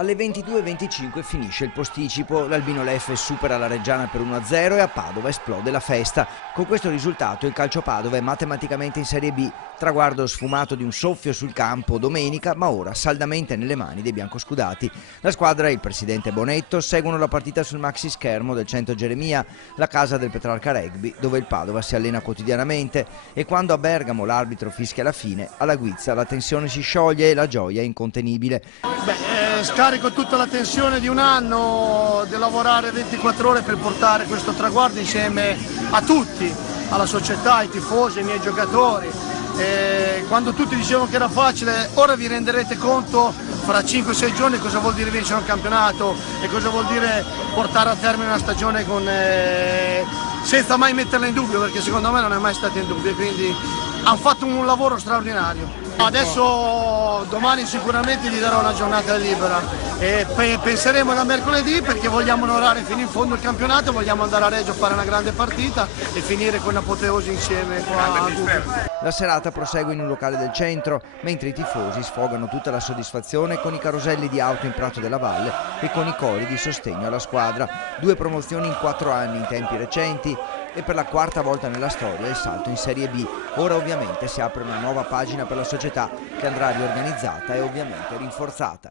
Alle 22:25 finisce il posticipo, l'Albino Leffe supera la Reggiana per 1-0 e a Padova esplode la festa. Con questo risultato il Calcio Padova è matematicamente in Serie B, traguardo sfumato di un soffio sul campo domenica, ma ora saldamente nelle mani dei biancoscudati. La squadra e il presidente Bonetto seguono la partita sul maxi schermo del Centro Geremia, la casa del Petrarca Rugby, dove il Padova si allena quotidianamente, e quando a Bergamo l'arbitro fischia la fine, alla guizza la tensione si scioglie e la gioia è incontenibile. Scarico tutta la tensione di un anno, di lavorare 24 ore per portare questo traguardo insieme a tutti, alla società, ai tifosi, ai miei giocatori. Quando tutti dicevano che era facile, ora vi renderete conto fra 5-6 giorni cosa vuol dire vincere un campionato e cosa vuol dire portare a termine una stagione senza mai metterla in dubbio, perché secondo me non è mai stata in dubbio, quindi hanno fatto un lavoro straordinario. Adesso domani sicuramente gli darò una giornata libera e penseremo da mercoledì, perché vogliamo onorare fino in fondo il campionato, vogliamo andare a Reggio a fare una grande partita e finire con apoteosi insieme qua a Gubbio. La serata prosegue in un locale del centro, mentre i tifosi sfogano tutta la soddisfazione con i caroselli di auto in Prato della Valle e con i cori di sostegno alla squadra. 2 promozioni in 4 anni in tempi recenti e per la 4ª volta nella storia il salto in Serie B. Ora ovviamente si apre una nuova pagina per la società, che andrà riorganizzata e ovviamente rinforzata.